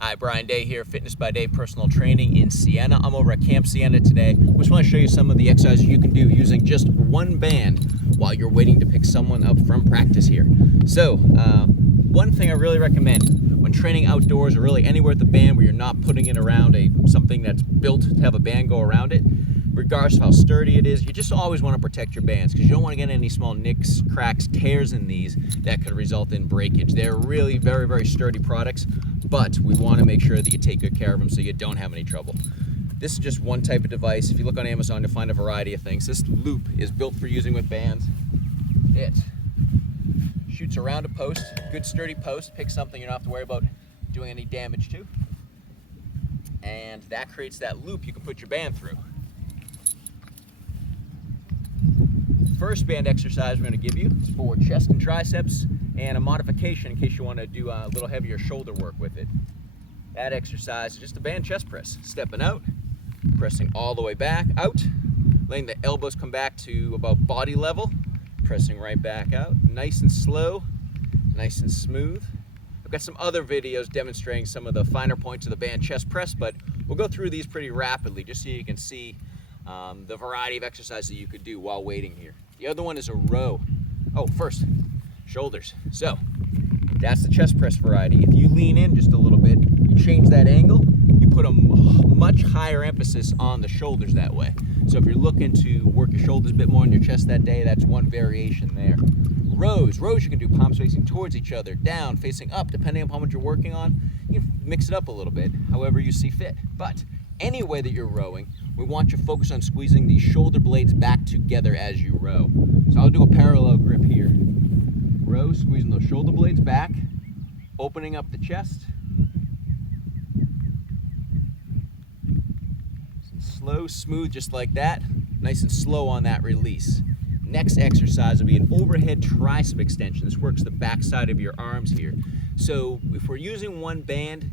Hi, Brian Day here, Fitness by Day Personal Training in Sienna. I'm over at Camp Sienna today. I just want to show you some of the exercises you can do using just one band while you're waiting to pick someone up from practice here. So, one thing I really recommend when training outdoors or really anywhere with the band where you're not putting it around something that's built to have a band go around it, regardless of how sturdy it is, you just always want to protect your bands because you don't want to get any small nicks, cracks, tears in these that could result in breakage. They're really very, very sturdy products, but we want to make sure that you take good care of them so you don't have any trouble. This is just one type of device. If you look on Amazon, you'll find a variety of things. This loop is built for using with bands. It shoots around a post, good sturdy post, pick something you don't have to worry about doing any damage to, and that creates that loop you can put your band through. First band exercise we're going to give you is for chest and triceps, and a modification in case you want to do a little heavier shoulder work with it. That exercise is just a band chest press. Stepping out, pressing all the way back out, letting the elbows come back to about body level, pressing right back out, nice and slow, nice and smooth. I've got some other videos demonstrating some of the finer points of the band chest press, but we'll go through these pretty rapidly just so you can see the variety of exercises you could do while waiting here. The other one is a row. Oh, first, shoulders. So that's the chest press variety. If you lean in just a little bit, you change that angle, you put a much higher emphasis on the shoulders that way. So if you're looking to work your shoulders a bit more in your chest that day, that's one variation there. Rows you can do palms facing towards each other, down, facing up, depending on how much you're working on. You can mix it up a little bit, however you see fit. But any way that you're rowing, we want you to focus on squeezing the shoulder blades back together as you row. So I'll do a parallel grip here. Row, squeezing those shoulder blades back, opening up the chest. Slow, smooth, just like that. Nice and slow on that release. Next exercise will be an overhead tricep extension. This works the back side of your arms here. So if we're using one band,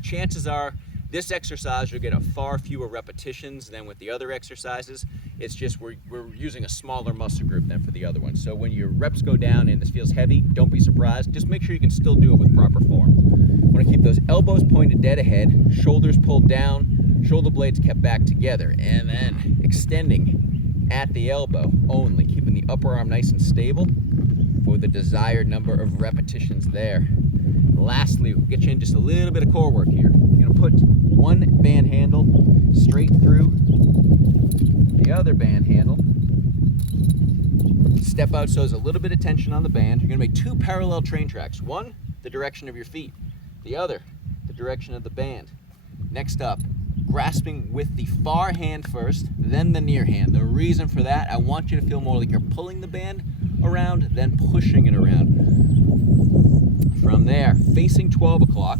chances are this exercise you'll get a far fewer repetitions than with the other exercises. It's just we're using a smaller muscle group than for the other one. So when your reps go down and this feels heavy, don't be surprised. Just make sure you can still do it with proper form. Want to keep those elbows pointed dead ahead, shoulders pulled down, shoulder blades kept back together, and then extending at the elbow only, keeping the upper arm nice and stable for the desired number of repetitions there. Lastly, we'll get you in just a little bit of core work here. You're going to put one band handle straight through the other band handle. Step out so there's a little bit of tension on the band. You're going to make two parallel train tracks. One, the direction of your feet. The other, the direction of the band. Next up, grasping with the far hand first, then the near hand. The reason for that, I want you to feel more like you're pulling the band around, then pushing it around. From there, facing 12 o'clock,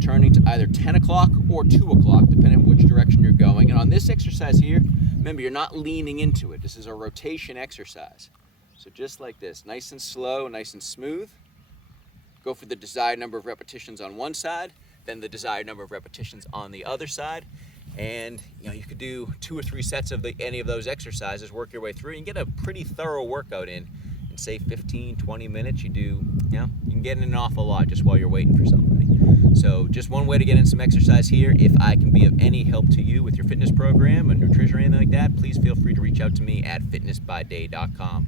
turning to either 10 o'clock or 2 o'clock, depending on which direction you're going. And on this exercise here, remember, you're not leaning into it. This is a rotation exercise. So just like this, nice and slow, nice and smooth. Go for the desired number of repetitions on one side, then the desired number of repetitions on the other side. And you could do 2 or 3 sets of any of those exercises, work your way through, and get a pretty thorough workout in say 15, 20 minutes. You can get in an awful lot just while you're waiting for somebody. So just one way to get in some exercise here. If I can be of any help to you with your fitness program, or nutrition or anything like that, please feel free to reach out to me at fitnessbyday.com.